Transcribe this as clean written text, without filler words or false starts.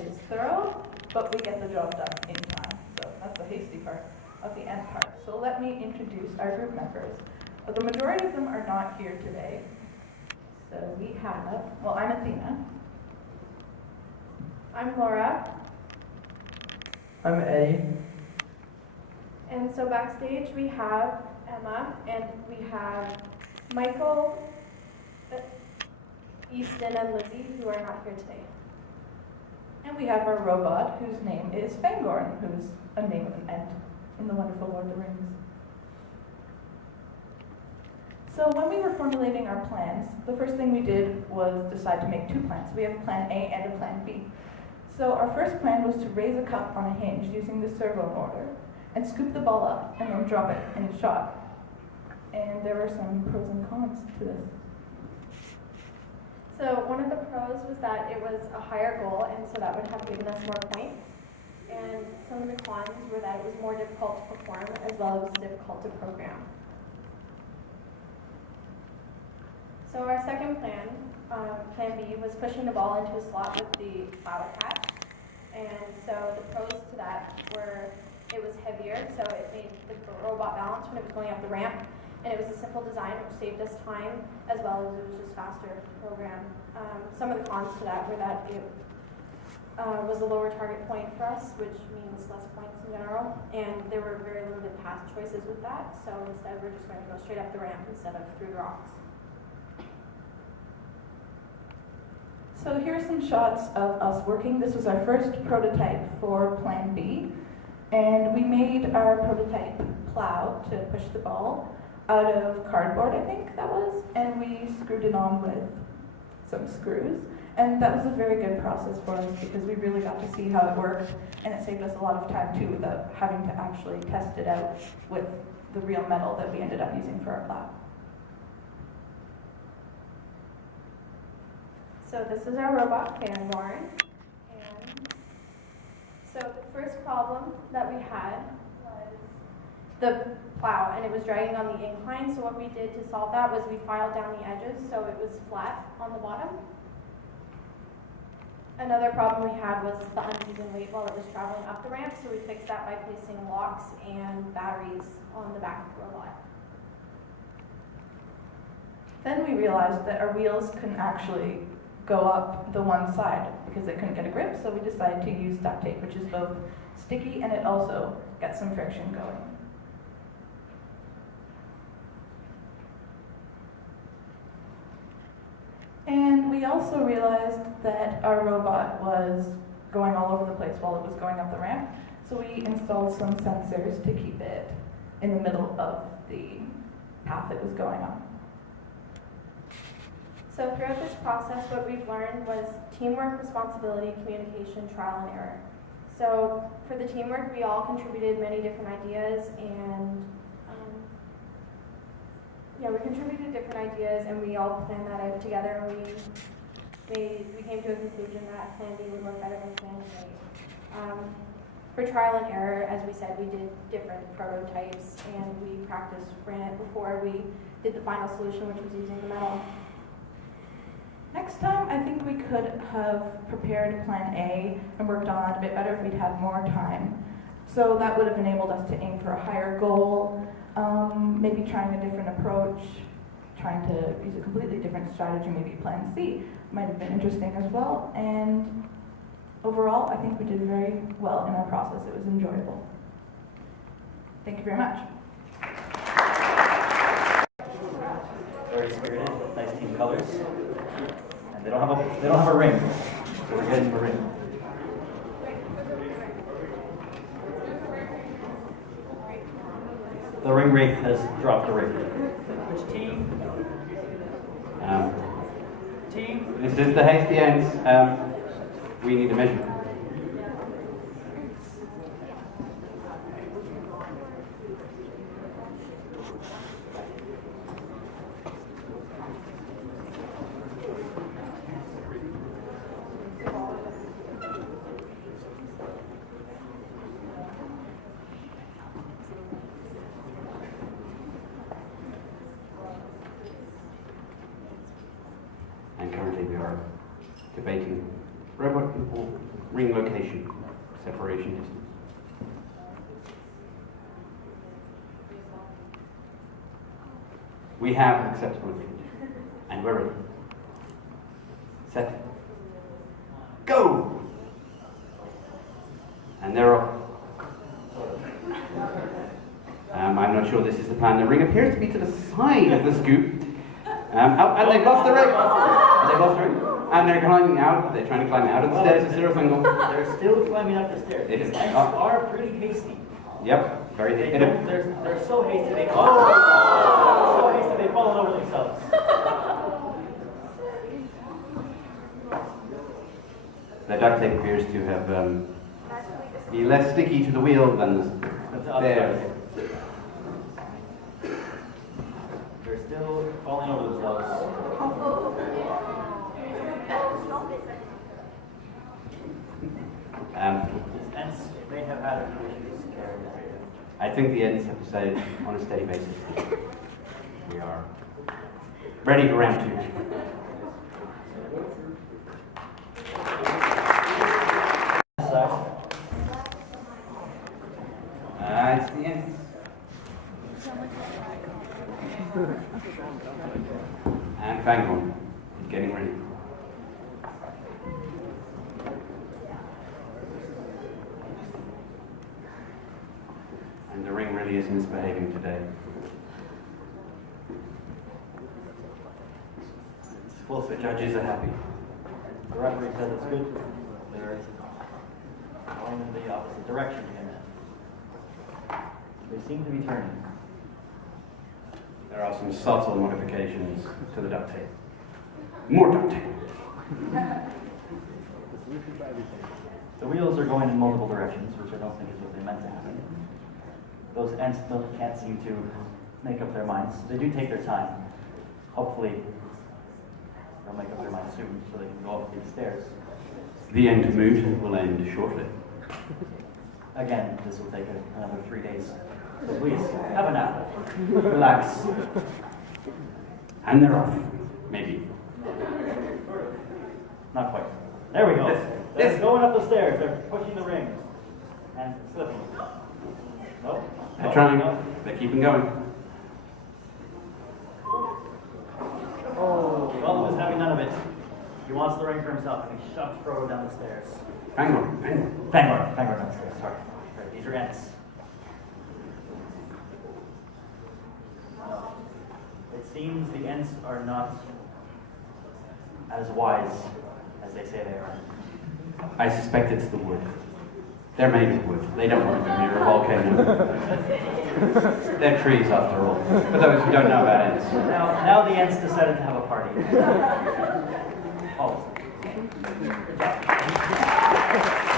is thorough, but we get the job done in time. So that's the hasty part of the end part. So let me introduce our group members. But the majority of them are not here today. So we have, well, I'm Athena. I'm Laura. I'm Eddie. And so backstage we have Emma, and we have Michael, Easton, and Lizzie, who are not here today. And we have our robot, whose name is Fangorn, who's a name of an Ent in the wonderful Lord of the Rings. So when we were formulating our plans, the first thing we did was decide to make two plans. We have a plan A and a plan B. So our first plan was to raise a cup on a hinge using the servo motor and scoop the ball up and then drop it in a shot. And there were some pros and cons to this. So one of the pros was that it was a higher goal, and so that would have given us more points. And some of the cons were that it was more difficult to perform as well as difficult to program. So our second plan, plan B, was pushing the ball into a slot with the plow attached. And so the pros to that were it was heavier, so it made the robot balance when it was going up the ramp. And it was a simple design which saved us time as well as it was just faster to program. Some of the cons to that were that it was a lower target point for us, which means less points in general. And there were very limited path choices with that, so instead we're just going to go straight up the ramp instead of through the rocks. So here are some shots of us working. This was our first prototype for Plan B. And we made our prototype plow to push the ball out of cardboard, I think that was. And we screwed it on with some screws. And that was a very good process for us because we really got to see how it worked. And it saved us a lot of time too without having to actually test it out with the real metal that we ended up using for our plow. So this is our robot, Fangorn. And so the first problem that we had was the plow, and it was dragging on the incline. So what we did to solve that was we filed down the edges so it was flat on the bottom. Another problem we had was the uneven weight while it was traveling up the ramp, so we fixed that by placing locks and batteries on the back of the robot. Then we realized that our wheels couldn't actually go up the one side because they couldn't get a grip, so we decided to use duct tape, which is both sticky and it also gets some friction going. And we also realized that our robot was going all over the place while it was going up the ramp, so we installed some sensors to keep it in the middle of the path it was going on. So throughout this process, what we've learned was teamwork, responsibility, communication, trial and error. So for the teamwork, we all contributed many different ideas, and we contributed different ideas, and we all planned that out together. And we came to a conclusion that Plan B would work better than Plan A. For trial and error, as we said, we did different prototypes, and we practiced ran it before we did the final solution, which was using the metal. Next time, I think we could have prepared Plan A and worked on it a bit better if we'd had more time. So that would have enabled us to aim for a higher goal, maybe trying a different approach, trying to use a completely different strategy, maybe Plan C might have been interesting as well. And overall, I think we did very well in our process. It was enjoyable. Thank you very much. Very spirited, nice team colors. And they don't have a ring, so we're getting a ring. The ring wraith has dropped a ring. Which team? Team? This is the Hasty Ents. We need a measure. And currently we are debating robot people ring location, separation distance. We have an acceptable image, and we're ready. Set. Go! And they're off. I'm not sure this is the plan. The ring appears to be to the side of the scoop. And they've lost the ring. They've lost the ring. And they're climbing out. They're trying to climb out of the stairs. It's zero single. They're still climbing up the stairs. It is. These ants are pretty hasty. Yep, very They good. don't, they're so hasty they so hasty they've fallen over themselves. The duct tape appears to have be less sticky to the wheel than the stairs. They're still falling over themselves. These ants may have had a few issues carrying that. I think the Ents have decided on a steady basis. We are ready for round 2. It's the Ents. And Fanghorn is getting ready. And the ring really is misbehaving today. Well, the judges are happy. The referee says it's good. They're going in the opposite direction again. They seem to be turning. There are some subtle modifications to the duct tape. More duct tape. The wheels are going in multiple directions, which I don't think is what they meant to happen. Those ants still can't seem to make up their minds. They do take their time. Hopefully, they'll make up their minds soon so they can go up these stairs. The end mood will end shortly. Again, this will take another 3 days. So please, have a nap. Relax. And they're off. Maybe. Not quite. There we go. Yes. They're going up the stairs. They're pushing the ring. And slipping. Nope. They're trying. They're keeping going. Well, is having none of it. He wants the ring for himself, and he shoves Frodo down the stairs. Hang on. Fangor down the stairs, sorry. Right, these are Ents. It seems the Ents are not as wise as they say they are. I suspect it's the wood. They're made of wood. They don't want to be near a volcano. They're trees, after all. For those who don't know about Ents. Now the Ents decided to have a party. Oh. Good job.